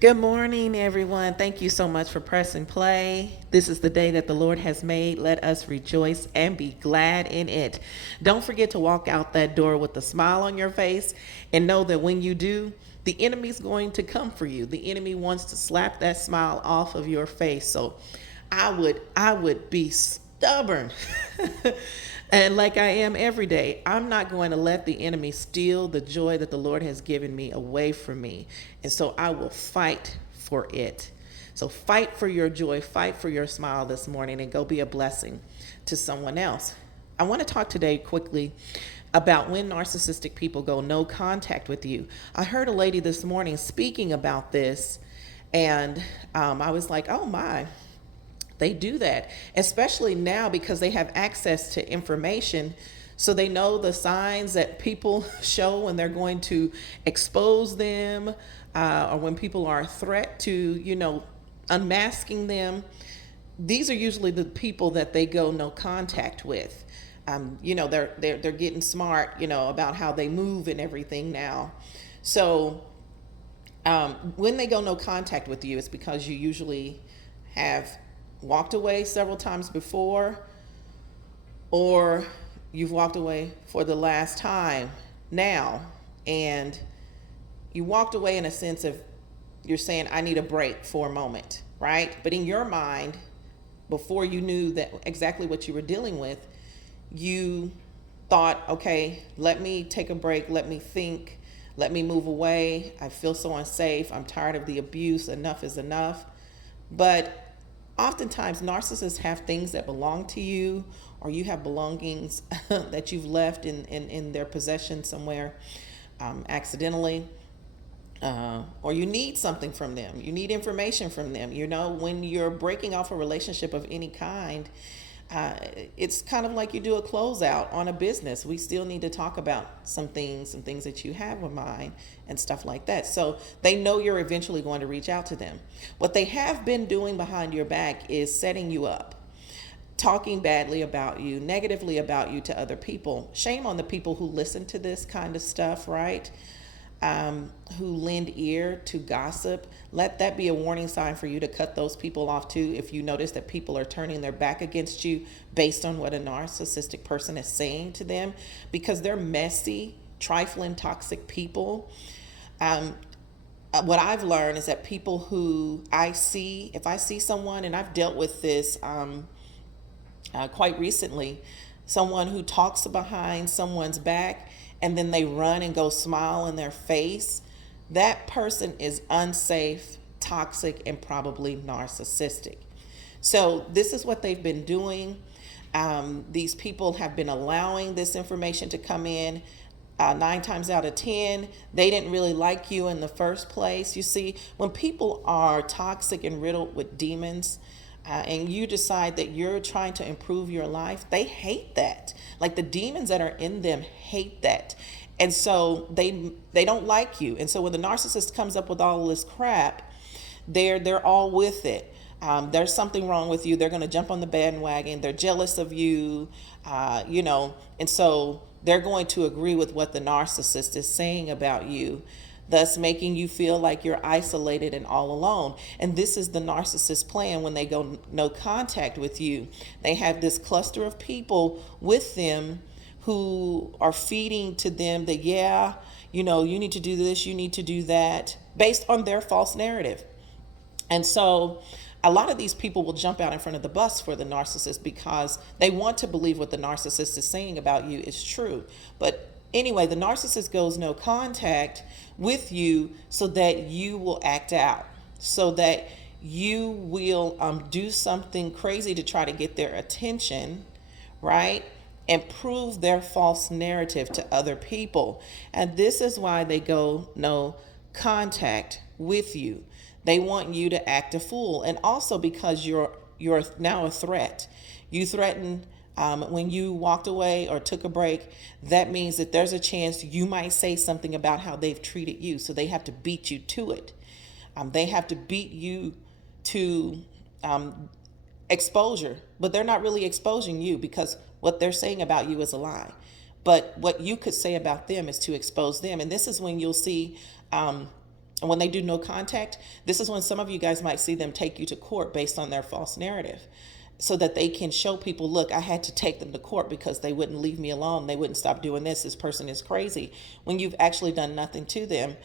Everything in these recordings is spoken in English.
Good morning, everyone. Thank you so much for pressing play. This is the day that the Lord has made. Let us rejoice and be glad in it. Don't forget to walk out that door with a smile on your face and know that when you do, the enemy's going to come for you. The enemy wants to slap that smile off of your face. So I would be stubborn. And like I am every day, I'm not going to let the enemy steal the joy that the Lord has given me away from me. And so I will fight for it. So fight for your joy, fight for your smile this morning, and go be a blessing to someone else. I want to talk today quickly about when narcissistic people go no contact with you. I heard a lady this morning speaking about this, and I was like, oh my. They do that, especially now because they have access to information. So they know the signs that people show when they're going to expose them, or when people are a threat to, unmasking them. These are usually the people that they go no contact with. They're getting smart, about how they move and everything now. So when they go no contact with you, it's because you usually have walked away several times before, or you've walked away for the last time now, and you walked away in a sense of you're saying, I need a break for a moment, right? But in your mind, before you knew that exactly what you were dealing with, you thought, okay, let me take a break, let me think, let me move away. I feel so unsafe. I'm tired of the abuse. Enough is enough. But oftentimes narcissists have things that belong to you, or you have belongings that you've left in their possession somewhere accidentally, or you need something from them. You need information from them. When you're breaking off a relationship of any kind, it's kind of like you do a closeout on a business. We still need to talk about some things that you have in mind and stuff like that. So they know you're eventually going to reach out to them. What they have been doing behind your back is setting you up, talking badly about you, negatively about you to other people. Shame on the people who listen to this kind of stuff, right? Who lend ear to gossip. Let that be a warning sign for you to cut those people off too. If you notice that people are turning their back against you based on what a narcissistic person is saying to them, because they're messy, trifling, toxic people. What I've learned is that people who if I see someone, and I've dealt with this quite recently, someone who talks behind someone's back and then they run and go smile in their face, that person is unsafe, toxic, and probably narcissistic. So this is what they've been doing. These people have been allowing this information to come in. 9 times out of 10, they didn't really like you in the first place. You see, when people are toxic and riddled with demons, and you decide that you're trying to improve your life, they hate that. Like the demons that are in them hate that. And so they don't like you. And so when the narcissist comes up with all this crap, they're all with it. There's something wrong with you. They're going to jump on the bandwagon. They're jealous of you, and so they're going to agree with what the narcissist is saying about you, thus making you feel like you're isolated and all alone. And this is the narcissist plan when they go no contact with you. They have this cluster of people with them who are feeding to them that, you need to do this, you need to do that, based on their false narrative. And so a lot of these people will jump out in front of the bus for the narcissist because they want to believe what the narcissist is saying about you is true. But anyway, the narcissist goes no contact with you so that you will act out, so that you will do something crazy to try to get their attention, right? And prove their false narrative to other people. And this is why they go no contact with you. They want you to act a fool. And also because you're now a threat. You threaten when you walked away or took a break. That means that there's a chance you might say something about how they've treated you. So they have to beat you to it. They have to beat you to exposure. But they're not really exposing you, because what they're saying about you is a lie. But what you could say about them is to expose them. And this is when you'll see And when they do no contact, this is when some of you guys might see them take you to court based on their false narrative, so that they can show people, look, I had to take them to court because they wouldn't leave me alone. They wouldn't stop doing this. This person is crazy, when you've actually done nothing to them.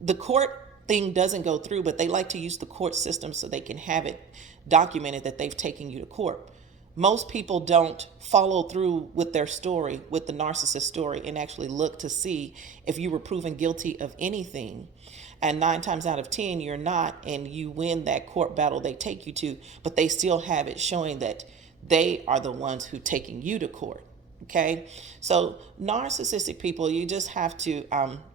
The court thing doesn't go through, but they like to use the court system so they can have it documented that they've taken you to court. Most people don't follow through with their story, with the narcissist story, and actually look to see if you were proven guilty of anything. And 9 times out of 10, you're not, and you win that court battle they take you to, but they still have it showing that they are the ones who taking you to court. Okay, so narcissistic people, you just have to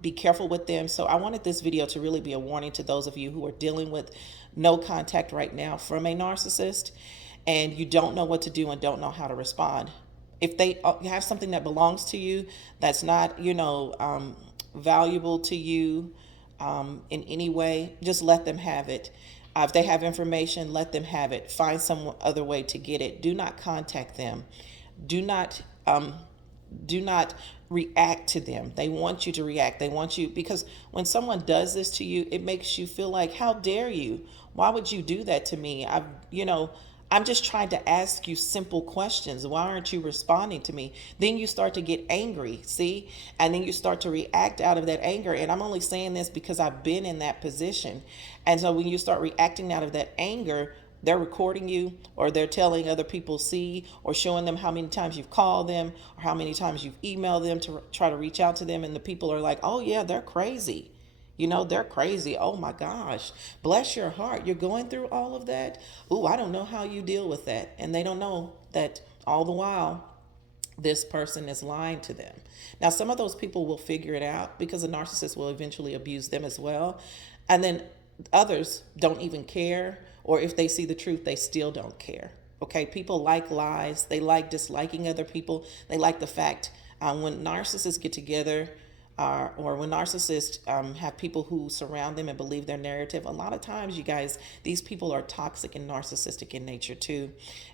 be careful with them. So I wanted this video to really be a warning to those of you who are dealing with no contact right now from a narcissist, and you don't know what to do and don't know how to respond. If they have something that belongs to you, that's not, valuable to you in any way, just let them have it. If they have information, let them have it. Find some other way to get it. Do not contact them. Do not react to them. They want you to react. They want you, because when someone does this to you, it makes you feel like, how dare you? Why would you do that to me? I'm just trying to ask you simple questions. Why aren't you responding to me? Then you start to get angry, see? And then you start to react out of that anger. And I'm only saying this because I've been in that position. And so when you start reacting out of that anger, they're recording you, or they're telling other people, see, or showing them how many times you've called them or how many times you've emailed them to try to reach out to them. And the people are like, oh yeah, they're crazy. They're crazy. Oh my gosh, bless your heart. You're going through all of that. Ooh, I don't know how you deal with that. And they don't know that all the while this person is lying to them. Now, some of those people will figure it out, because a narcissist will eventually abuse them as well. And then others don't even care, or if they see the truth, they still don't care. Okay, people like lies. They like disliking other people. They like the fact when narcissists get together, or when narcissists have people who surround them and believe their narrative, a lot of times, you guys, these people are toxic and narcissistic in nature too.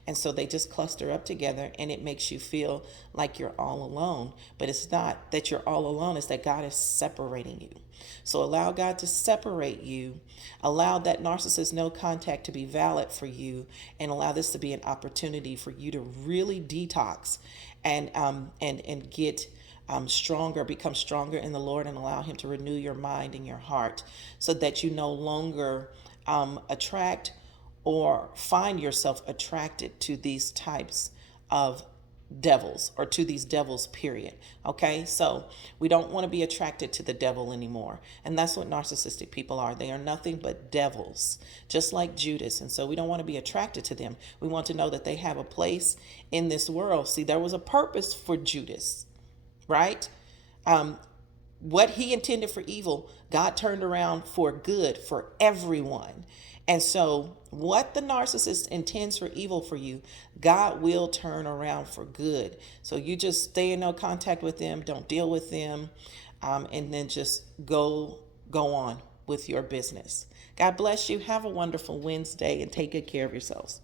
And so they just cluster up together, and it makes you feel like you're all alone. But it's not that you're all alone, it's that God is separating you. So allow God to separate you. Allow that narcissist no contact to be valid for you, and allow this to be an opportunity for you to really detox and get stronger, become stronger in the Lord, and allow Him to renew your mind and your heart, so that you no longer attract or find yourself attracted to these types of devils, or to these devils, period. Okay, so we don't want to be attracted to the devil anymore. And that's what narcissistic people are. They are nothing but devils, just like Judas. And so we don't want to be attracted to them. We want to know that they have a place in this world. See, there was a purpose for Judas, right? What he intended for evil, God turned around for good for everyone. And so what the narcissist intends for evil for you, God will turn around for good. So you just stay in no contact with them, don't deal with them, and then just go on with your business. God bless you. Have a wonderful Wednesday, and take good care of yourselves.